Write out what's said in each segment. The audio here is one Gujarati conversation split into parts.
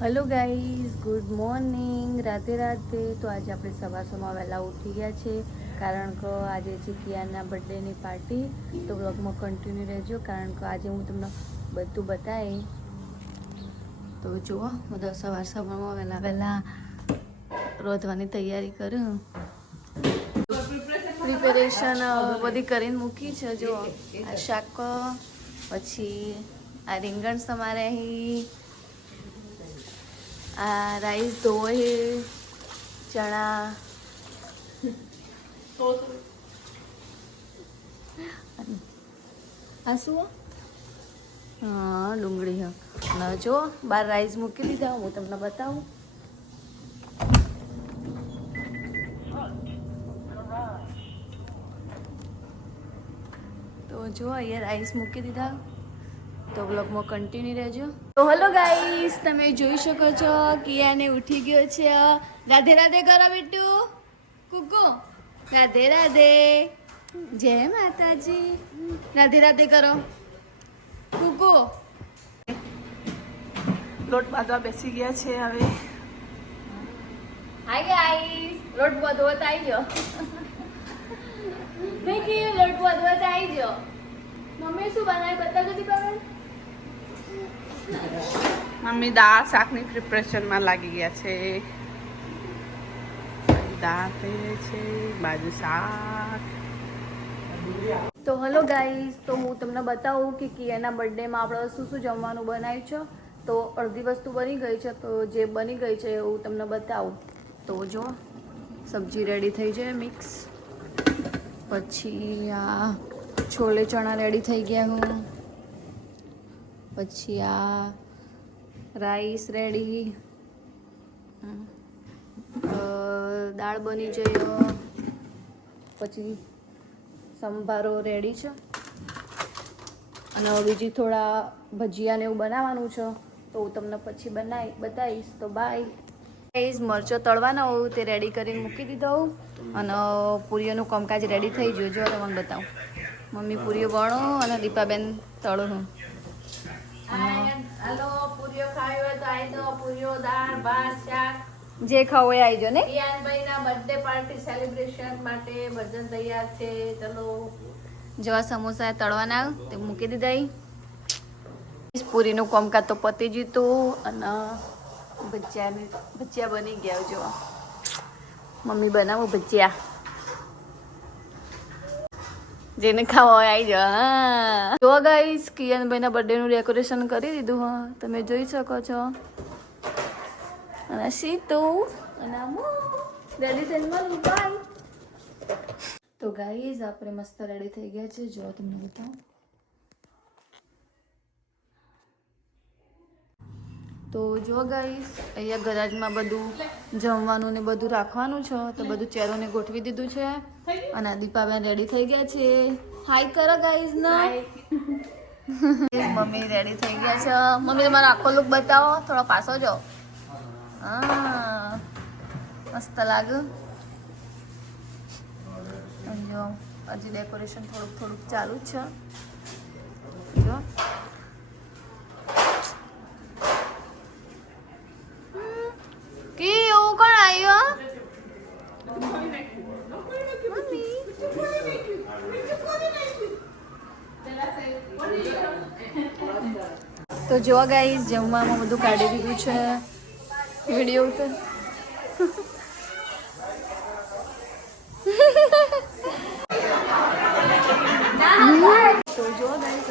Hello guys, good morning, Radhe Radhe. તો આજે આપણે સવારમાં વહેલા ઉઠી ગયા છે કારણ કે આજે છે કિયાના બર્થડેની પાર્ટી. તો બ્લોગમાં કન્ટિન્યુ રહેજો કારણ કે આજે હું તમને બધું બતાવી. તો જુઓ, બધા સવારમાં વહેલા રોધવાની તૈયારી કરું. પ્રિપેરેશન બધી કરીને મૂકી છે. જો આ શાક, પછી આ રીંગણ સમારે અહીં, આ રાઈસ ધોઈ, ચણા, આ શું? હા, ડુંગળી. હા, જો બાર રાઈસ મૂકી દીધા. હું તમને બતાવું. તો જો અહીંયા રાઈસ મૂકી દીધા. તો બ્લોગમાં કન્ટિન્યુ રહેજો. તો હેલો ગાઈસ, તમે જોઈ શકો છો કિયાને ઉઠી ગયો છે. રાધે રાધે કરો બેટુ. કુકુ રાધે રાધે, જય માતાજી. રાધે રાધે કરો કુકુ. લોટ બાંધવા બેસી ગયા છે હવે. હાય ગાઈસ, લોટ બાંધવા આવી જાઓ. Thank you. લોટ બાંધવા આવી જાઓ. મમ્મી શું બનાવી બતાવજો દીપાબેન. મમ્મી દાળ શાકની પ્રિપરેશનમાં લાગી ગયા છે. દાળ થઈ રહી છે, બાજુ શાક. તો હેલો ગાઈઝ, તો હું તમને બતાવું કે કિયાના બર્થડેમાં આપણે શું શું જમવાનું બનાવ્યું છે. તો અડધી વસ્તુ બની ગઈ છે, તો જે બની ગઈ છે હું તમને બતાવું. તો જો સબ્જી રેડી થઈ જાય મિક્સ. પછી આ છોલે ચણા રેડી થઈ ગયા હું. પછી આ રાઈસ રેડી, દાળ બની જઈએ. પછી સંભારો રેડી છે. અને બીજી થોડા ભજીયા ને એવું બનાવવાનું છે, તો હું તમને પછી બતાવીશ. તો બાય ગાઈઝ. મરચો તળવાના હોય તે રેડી કરીને મૂકી દીધો. અને પૂરીઓનું કામકાજ રેડી થઈ ગયું. જો તમને બતાવું. મમ્મી પૂરીઓ વણો અને દીપાબેન તળો હું. હાલો, પૂરીઓ ખાવી હોય તો આઈ દો. પૂરીઓ, દાળ, ભાત, શાક. જે ખાવ એ આવી જાઓ ને. કિયાનભાઈ ના બર્થડે પાર્ટી સેલિબ્રેશન માટે ભજન તૈયાર છે. ચલો. જેવા સમોસા તળવાના તે મૂકી દીધા. પૂરીનું કામકાજ તો પતી જીતું. અને ભજીયા બની ગયા. જો મમ્મી બનાવો ભજીયા. જેને ખાવા હોય આવી જાઓ. જો ગાઈસ, કિયાનભાઈના બર્થડેનું ડેકોરેશન કરી દીધું. હા, તમે જોઈ શકો છો. અને સીતુ અને રેડી થઈને મળું. બાય. તો ગાઈઝ, આપણે મસ્ત રેડી થઈ ગયા છે. જો તમને બતાવું. તો જો ગાઈઝ, અહીંયા ગરાજમાં બધું જમવાનું ને બધું રાખવાનું છે. તો બધું ચેરોને ગોઠવી દીધું છે. અને દીપાબેન રેડી થઈ ગયા છે. હાય કરો ગાઈઝ ને. મમ્મી રેડી થઈ ગયા છે. મમ્મી તમારો આખો લુક બતાવો. થોડો પાછો જો. હા, મસ્ત લાગે. જો હજી ડેકોરેશન થોડુંક ચાલુ જ છે. જો એવું કોણ આવ્યો? તો જો ગાઈસ, જમવામાં બધું કાઢી દીધું છે. વિડીયો ઉતર. તો જો ગાઈસ,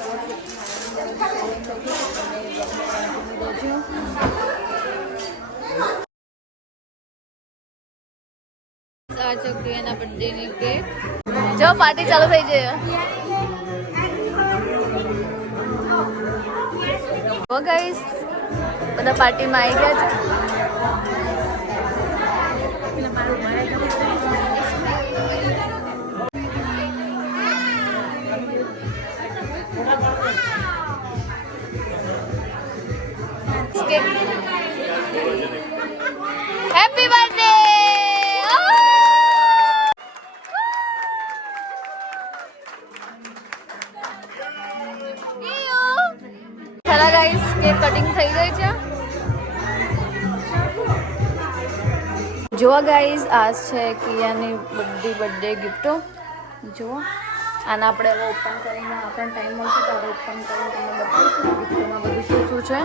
જો પાર્ટી ચાલુ થઈ જાય. ગાઈસ, બધા પાર્ટીમાં આવી ગયા છે. Happy birthday. Guys, cake cutting થઈ ગઈ છે. જોવા ગાઈઝ આ છે કિયાની બધી બર્થડે ગિફ્ટો જુઓ આને આપણે હવે ઓપન કરીને આપણને ટાઈમ મળશે ત્યારે ઓપન કરીને તમને બતાવીશું ગિફ્ટોમાં બધું શું શું છે